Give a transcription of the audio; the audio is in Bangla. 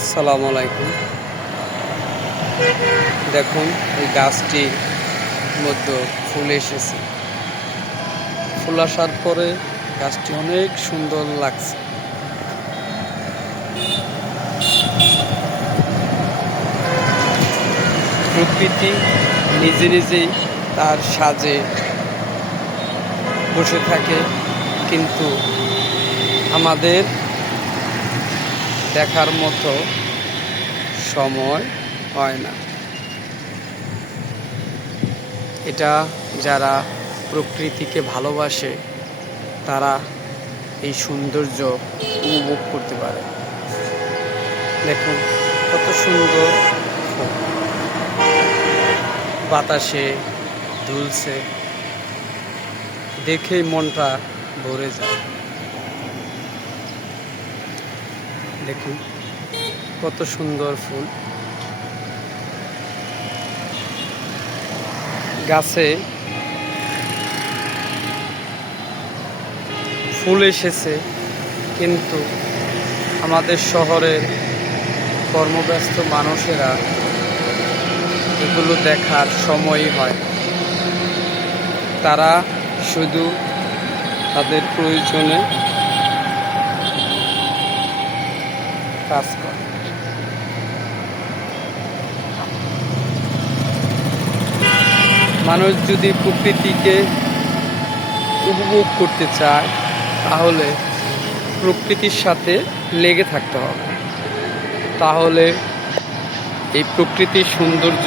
আসসালামু আলাইকুম। দেখুন এই গাছটির মধ্যে ফুল এসেছে। ফুল আসার পরে গাছটি অনেক সুন্দর লাগছে। প্রকৃতি নিজে নিজেই তার সাজে বসে থাকে, কিন্তু আমাদের দেখার মতো সময় হয় না। এটা যারা প্রকৃতিকে ভালোবাসে তারা এই সৌন্দর্য উপভোগ করতে পারে। দেখুন কত সুন্দর ফুল বাতাসে দুলছে, দেখেই মনটা ভরে যায়। দেখুন কত সুন্দর ফুল। গাছে ফুল এসেছে, কিন্তু আমাদের শহরের কর্মব্যস্ত মানুষেরা এগুলো দেখার সময়ই হয় না। তারা শুধু তাদের প্রয়োজনে কাজ করে। মানুষ যদি প্রকৃতিকে উপভোগ করতে চায় তাহলে প্রকৃতির সাথে লেগে থাকতে হবে। তাহলে এই প্রকৃতির সৌন্দর্য